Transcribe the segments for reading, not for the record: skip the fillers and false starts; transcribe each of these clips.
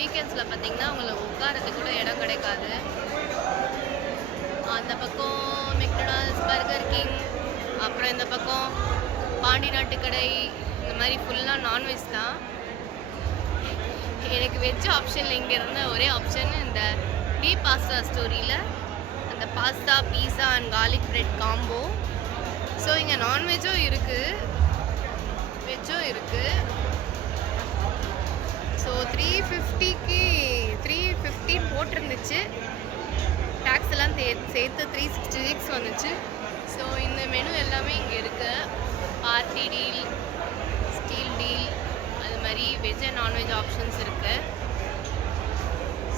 வீக்கெண்ட்ஸில் பார்த்தீங்கன்னா உங்களுக்கு உட்காரத்துக்கு கூட இடம் கிடைக்காது. அந்த பக்கம் மெக்டொனால்ட்ஸ், பர்கர் கிங், அப்புறம் இந்த பக்கம் பாண்டி நாட்டு கடை, இந்த மாதிரி ஃபுல்லாக நான்வெஜ் தான். எனக்கு வெஜ் ஆப்ஷனில் இங்கே இருந்த ஒரே ஆப்ஷன் இந்த டீ பாஸ்தா ஸ்டோரியில் அந்த pasta, pizza and garlic bread combo. So இங்கே நான்வெஜ்ஜும் இருக்குது, வெஜ்ஜும் இருக்குது. ஸோ 350க்கு 350 போட்டிருந்துச்சு, டேக்ஸ் எல்லாம் சேர்த்து 366 வந்துச்சு. ஸோ இந்த மெனு எல்லாமே இங்கே இருக்குது. பார்ட்டி டீல், ஸ்டீல் டீல், அது மாதிரி வெஜ் அண்ட் நான்வெஜ் ஆப்ஷன்ஸ் இருக்குது.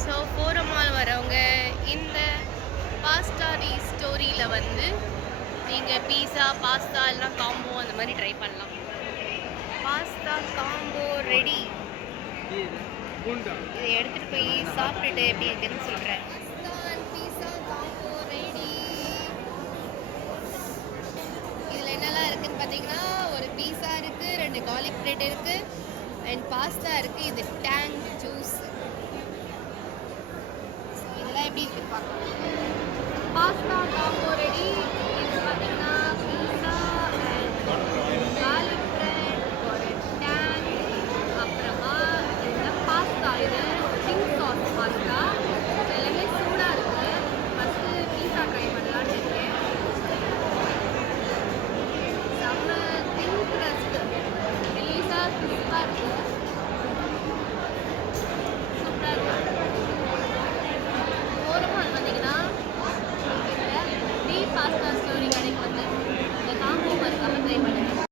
ஸோ போரமால் வரவங்க இந்த பாஸ்தா டீ ஸ்டோரியில் வந்து நீங்கள் பீஸா, பாஸ்தா எல்லாம் காம்போ அந்த மாதிரி ட்ரை பண்ணலாம். Pasta combo ready. இதை எடுத்துகிட்டு போய் சாப்பிட்டுட்டு எப்படி இருக்குன்னு சொல்கிறேன். பீஸா காம்போ ரெடி. இதில் என்னெல்லாம் இருக்குதுன்னு பார்த்தீங்கன்னா, ஒரு பீஸா இருக்குது, 2 கார்லிக் பிரெட் இருக்குது அண்ட் பாஸ்தா இருக்குது. இது டேங் ஜூஸ். ஸோ இதெல்லாம் எப்படி இருக்குன்னு பார்க்கலாம். Pasta combo ready.